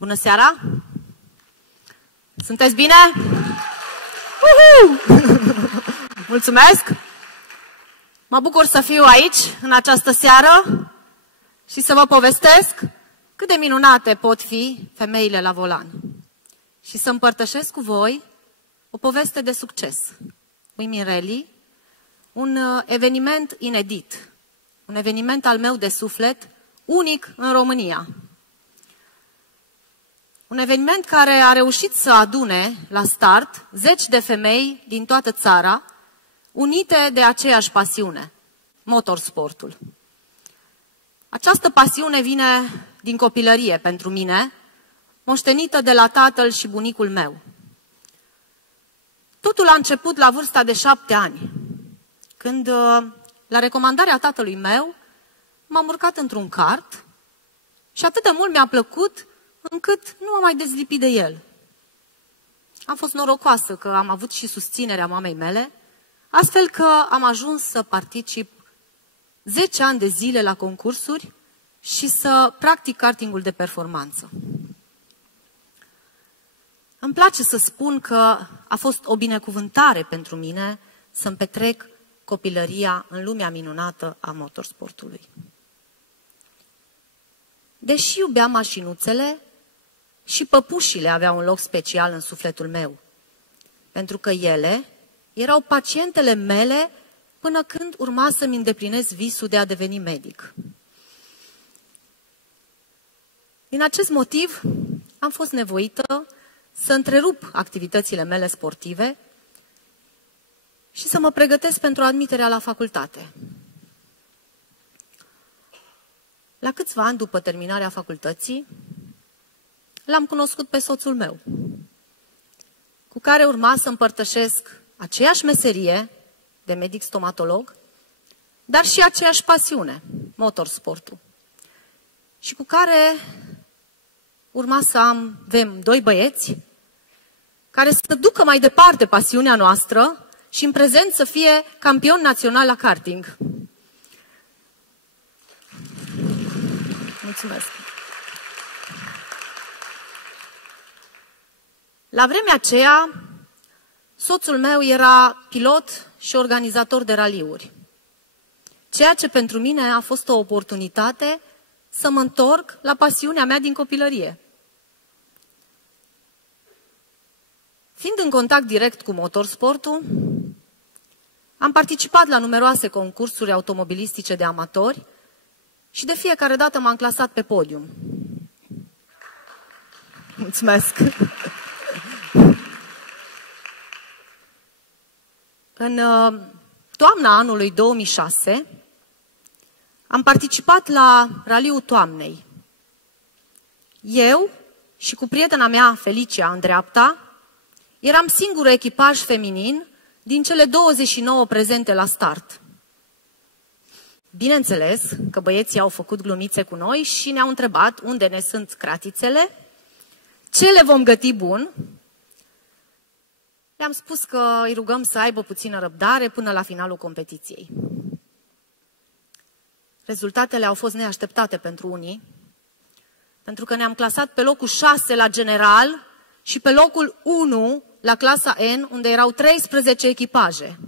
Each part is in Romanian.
Bună seara! Sunteți bine? Mulțumesc! Mă bucur să fiu aici în această seară și să vă povestesc cât de minunate pot fi femeile la volan. Și să împărtășesc cu voi o poveste de succes. Women Rally, un eveniment inedit, un eveniment al meu de suflet, unic în România. Un eveniment care a reușit să adune la start zeci de femei din toată țara, unite de aceeași pasiune, motorsportul. Această pasiune vine din copilărie pentru mine, moștenită de la tatăl și bunicul meu. Totul a început la vârsta de 7 ani, când, la recomandarea tatălui meu, m-am urcat într-un kart și atât de mult mi-a plăcut încât nu m-am mai dezlipit de el. Am fost norocoasă că am avut și susținerea mamei mele, astfel că am ajuns să particip 10 ani de zile la concursuri și să practic kartingul de performanță. Îmi place să spun că a fost o binecuvântare pentru mine să-mi petrec copilăria în lumea minunată a motorsportului. Deși iubeam mașinuțele, și păpușile aveau un loc special în sufletul meu, pentru că ele erau pacientele mele până când urma să-mi îndeplinesc visul de a deveni medic. Din acest motiv am fost nevoită să întrerup activitățile mele sportive și să mă pregătesc pentru admiterea la facultate. La câțiva ani după terminarea facultății, l-am cunoscut pe soțul meu, cu care urma să împărtășesc aceeași meserie de medic stomatolog, dar și aceeași pasiune, motorsportul, și cu care urma să avem 2 băieți care să ducă mai departe pasiunea noastră și în prezent să fie campion național la karting. Mulțumesc! La vremea aceea, soțul meu era pilot și organizator de raliuri, ceea ce pentru mine a fost o oportunitate să mă întorc la pasiunea mea din copilărie. Fiind în contact direct cu motorsportul, am participat la numeroase concursuri automobilistice de amatori și de fiecare dată m-am clasat pe podium. Mulțumesc! În toamna anului 2006 am participat la Raliul Toamnei. Eu și cu prietena mea, Felicia, în dreapta, eram singurul echipaj feminin din cele 29 prezente la start. Bineînțeles că băieții au făcut glumițe cu noi și ne-au întrebat unde ne sunt cratițele, ce le vom găti bun. Le-am spus că îi rugăm să aibă puțină răbdare până la finalul competiției. Rezultatele au fost neașteptate pentru unii, pentru că ne-am clasat pe locul 6 la general și pe locul 1 la clasa N, unde erau 13 echipaje.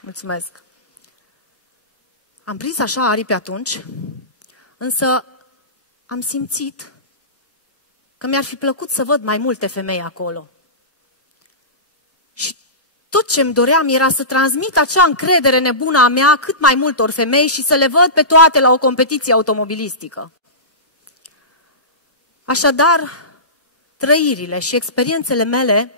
Mulțumesc! Am prins așa aripi atunci, însă am simțit că mi-ar fi plăcut să văd mai multe femei acolo. Și tot ce îmi doream era să transmit acea încredere nebună a mea cât mai multor femei și să le văd pe toate la o competiție automobilistică. Așadar, trăirile și experiențele mele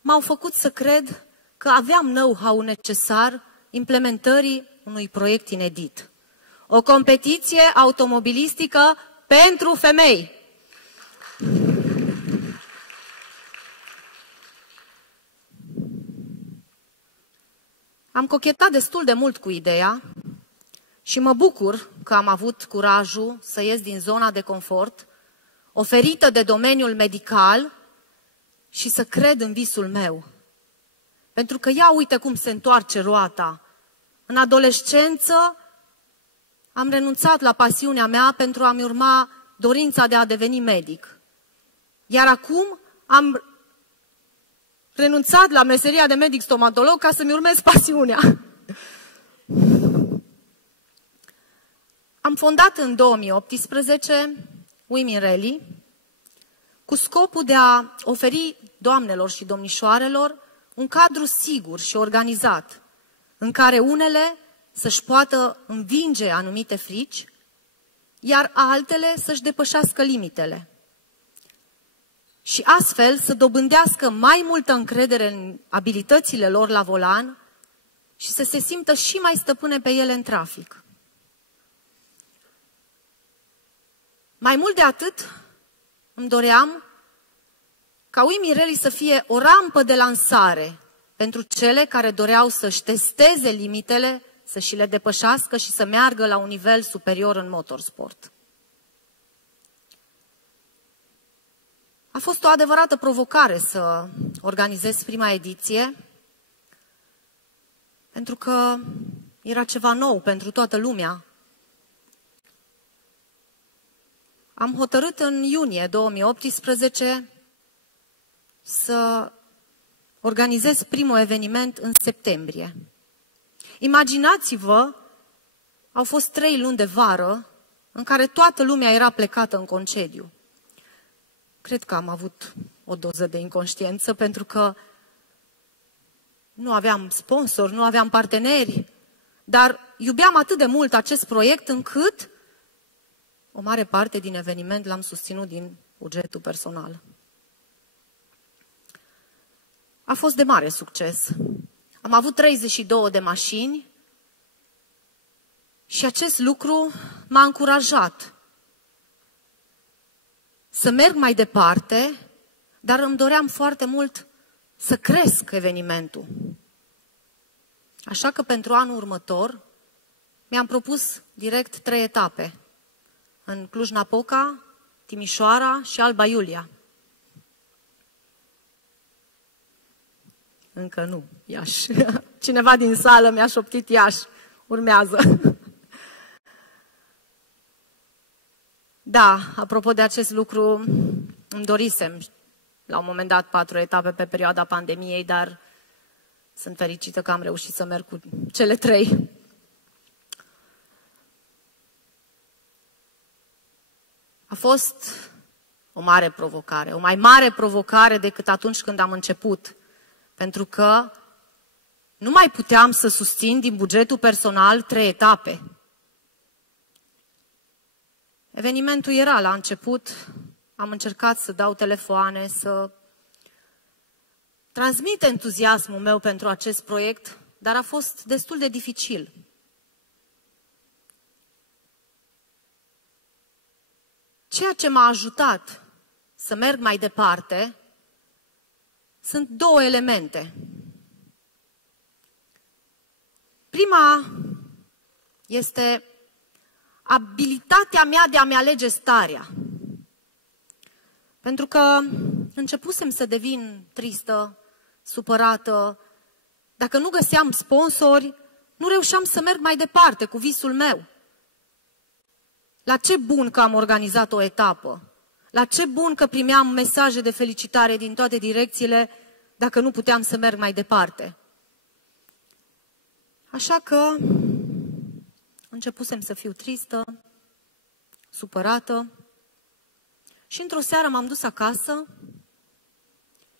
m-au făcut să cred că aveam know-how necesar implementării unui proiect inedit. O competiție automobilistică pentru femei. Am cochetat destul de mult cu ideea și mă bucur că am avut curajul să ies din zona de confort, oferită de domeniul medical, și să cred în visul meu. Pentru că ia uite cum se întoarce roata În adolescență am renunțat la pasiunea mea pentru a-mi urma dorința de a deveni medic. Iar acum am renunțat la meseria de medic stomatolog ca să-mi urmez pasiunea. Am fondat în 2018 Women Rally cu scopul de a oferi doamnelor și domnișoarelor un cadru sigur și organizat în care unele să-și poată învinge anumite frici, iar altele să-și depășească limitele. Și astfel să dobândească mai multă încredere în abilitățile lor la volan și să se simtă și mai stăpâne pe ele în trafic. Mai mult de atât, îmi doream ca Women Rally să fie o rampă de lansare pentru cele care doreau să-și testeze limitele, să și le depășească și să meargă la un nivel superior în motorsport. A fost o adevărată provocare să organizez prima ediție, pentru că era ceva nou pentru toată lumea. Am hotărât în iunie 2018 să organizez primul eveniment în septembrie. Imaginați-vă, au fost 3 luni de vară în care toată lumea era plecată în concediu. Cred că am avut o doză de inconștiență pentru că nu aveam sponsori, nu aveam parteneri, dar iubeam atât de mult acest proiect încât o mare parte din eveniment l-am susținut din bugetul personal. A fost de mare succes. Am avut 32 de mașini și acest lucru m-a încurajat să merg mai departe, dar îmi doream foarte mult să cresc evenimentul. Așa că pentru anul următor mi-am propus direct 3 etape. În Cluj-Napoca, Timișoara și Alba Iulia. Încă nu, Iași. Cineva din sală mi-a șoptit Iași. Urmează. Da, apropo de acest lucru, îmi dorisem la un moment dat 4 etape pe perioada pandemiei, dar sunt fericită că am reușit să merg cu cele 3. A fost o mare provocare, o mai mare provocare decât atunci când am început, pentru că nu mai puteam să susțin din bugetul personal 3 etape. Evenimentul era la început, am încercat să dau telefoane, să transmit entuziasmul meu pentru acest proiect, dar a fost destul de dificil. Ceea ce m-a ajutat să merg mai departe sunt 2 elemente. Prima este abilitatea mea de a-mi alege starea. Pentru că începusem să devin tristă, supărată. Dacă nu găseam sponsori, nu reușeam să merg mai departe cu visul meu. La ce bun că am organizat o etapă! La ce bun că primeam mesaje de felicitare din toate direcțiile dacă nu puteam să merg mai departe. Așa că începusem să fiu tristă, supărată și într-o seară m-am dus acasă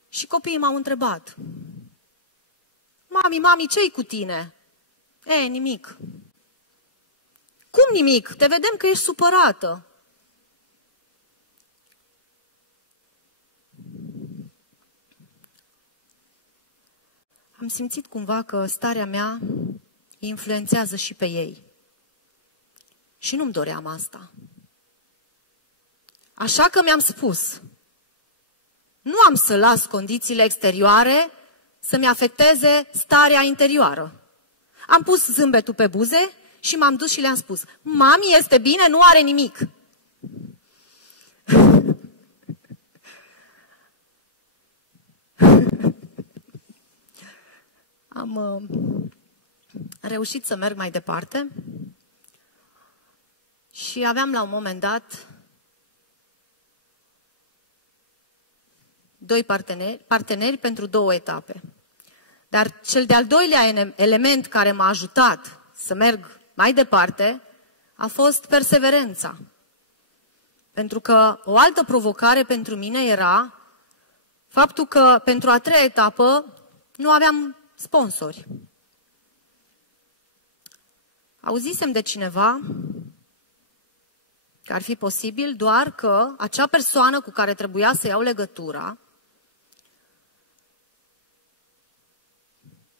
și copiii m-au întrebat: Mami, ce-i cu tine? Nimic. Cum nimic? Te vedem că ești supărată. Am simțit cumva că starea mea îi influențează și pe ei. Și nu-mi doream asta. Așa că mi-am spus, nu am să las condițiile exterioare să-mi afecteze starea interioară. Am pus zâmbetul pe buze și m-am dus și le-am spus: Mami, este bine, nu are nimic. reușit să merg mai departe și aveam la un moment dat doi parteneri pentru 2 etape. Dar cel de-al doilea element care m-a ajutat să merg mai departe a fost perseverența. Pentru că o altă provocare pentru mine era faptul că pentru a 3-a etapă nu aveam sponsori. Auzisem de cineva că ar fi posibil, doar că acea persoană cu care trebuia să iau legătura,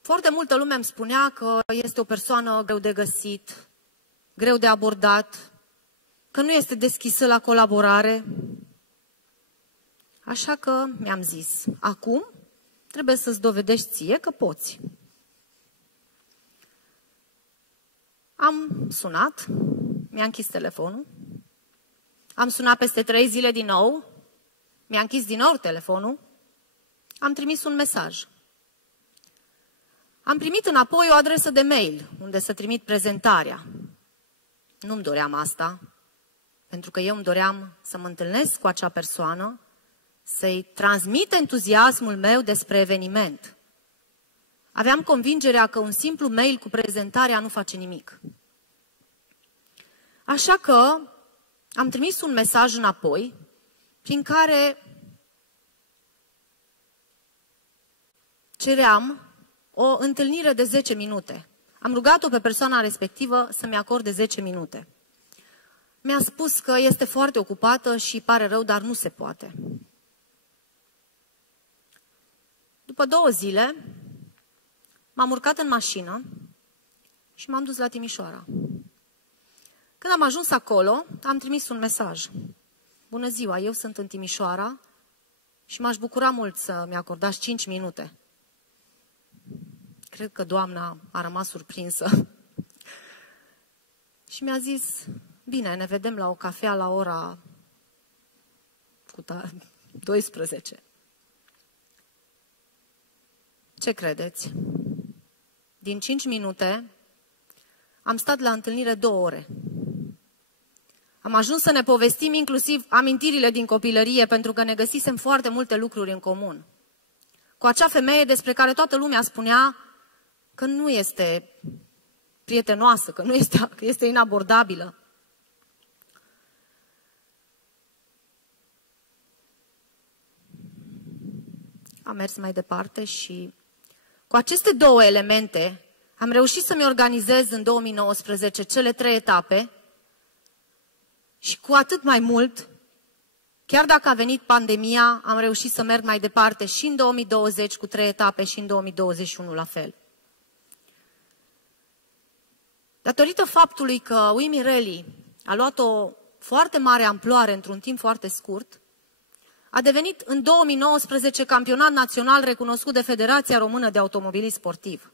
foarte multă lume îmi spunea că este o persoană greu de găsit, greu de abordat, că nu este deschisă la colaborare. Așa că mi-am zis, acum trebuie să-ți dovedești ție că poți. Am sunat, mi-a închis telefonul, am sunat peste 3 zile din nou, mi-a închis din nou telefonul, am trimis un mesaj. Am primit înapoi o adresă de mail unde să trimit prezentarea. Nu-mi doream asta, pentru că eu îmi doream să mă întâlnesc cu acea persoană, să-i transmit entuziasmul meu despre eveniment. Aveam convingerea că un simplu mail cu prezentarea nu face nimic. Așa că am trimis un mesaj înapoi, prin care ceream o întâlnire de 10 minute. Am rugat-o pe persoana respectivă să-mi acorde 10 minute. Mi-a spus că este foarte ocupată și pare rău, dar nu se poate. După 2 zile, m-am urcat în mașină și m-am dus la Timișoara. Când am ajuns acolo, am trimis un mesaj. Bună ziua, eu sunt în Timișoara și m-aș bucura mult să mi-acordați 5 minute. Cred că doamna a rămas surprinsă. Și mi-a zis, bine, ne vedem la o cafea la ora 12. Ce credeți? Din 5 minute am stat la întâlnire 2 ore. Am ajuns să ne povestim inclusiv amintirile din copilărie, pentru că ne găsisem foarte multe lucruri în comun. Cu acea femeie despre care toată lumea spunea că nu este prietenoasă, că este inabordabilă. Am mers mai departe și cu aceste 2 elemente am reușit să-mi organizez în 2019 cele 3 etape și cu atât mai mult, chiar dacă a venit pandemia, am reușit să merg mai departe și în 2020 cu 3 etape și în 2021 la fel. Datorită faptului că Women Rally a luat o foarte mare amploare într-un timp foarte scurt, a devenit în 2019 campionat național recunoscut de Federația Română de Automobilism Sportiv.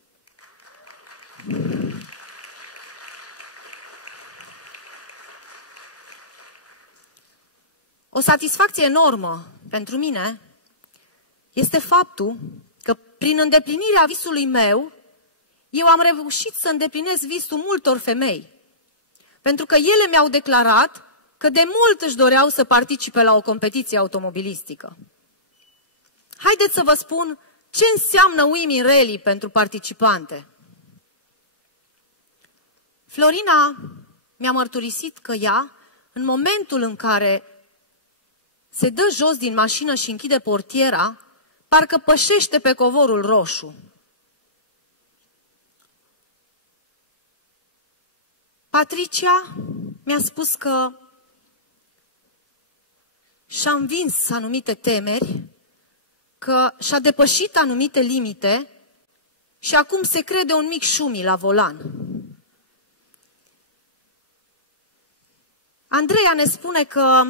O satisfacție enormă pentru mine este faptul că prin îndeplinirea visului meu, eu am reușit să îndeplinesc visul multor femei. Pentru că ele mi-au declarat că de mult își doreau să participe la o competiție automobilistică. Haideți să vă spun ce înseamnă Women Rally pentru participante. Florina mi-a mărturisit că ea, în momentul în care se dă jos din mașină și închide portiera, parcă pășește pe covorul roșu. Patricia mi-a spus că și-a învins anumite temeri, că și-a depășit anumite limite și acum se crede un mic șumi la volan. Andreea ne spune că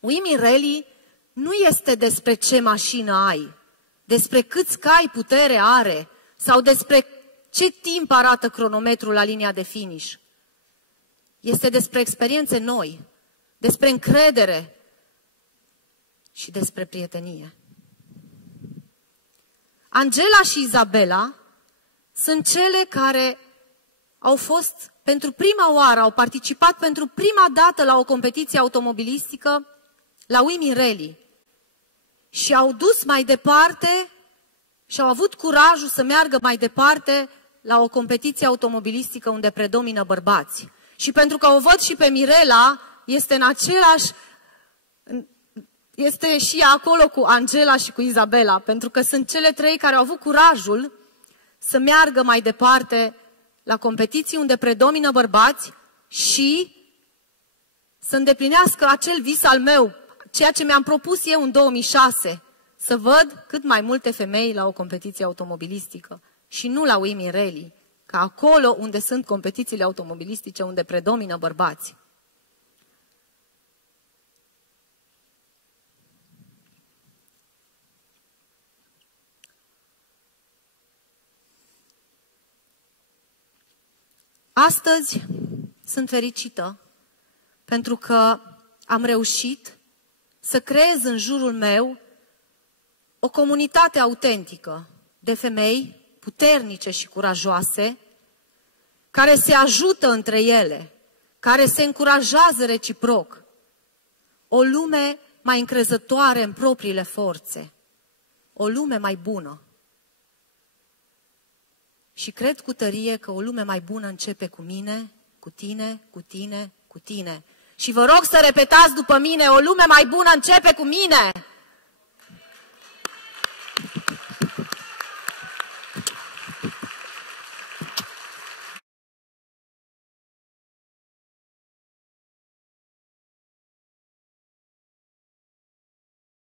Women Rally nu este despre ce mașină ai, despre câți cai putere are sau despre ce timp arată cronometrul la linia de finish. Este despre experiențe noi, despre încredere și despre prietenie. Angela și Izabela sunt cele care au fost pentru prima oară, au participat pentru prima dată la o competiție automobilistică la Women Rally și au dus mai departe și au avut curajul să meargă mai departe la o competiție automobilistică unde predomină bărbați. Și pentru că o văd și pe Mirela, este și ea acolo cu Angela și cu Izabela, pentru că sunt cele trei care au avut curajul să meargă mai departe la competiții unde predomină bărbați și să îndeplinească acel vis al meu, ceea ce mi-am propus eu în 2006, să văd cât mai multe femei la o competiție automobilistică și nu la Women Rally, ca acolo unde sunt competițiile automobilistice, unde predomină bărbați. Astăzi sunt fericită pentru că am reușit să creez în jurul meu o comunitate autentică de femei puternice și curajoase, care se ajută între ele, care se încurajează reciproc. O lume mai încrezătoare în propriile forțe, o lume mai bună. Și cred cu tărie că o lume mai bună începe cu mine, cu tine, cu tine, cu tine. Și vă rog să repetați după mine, o lume mai bună începe cu mine.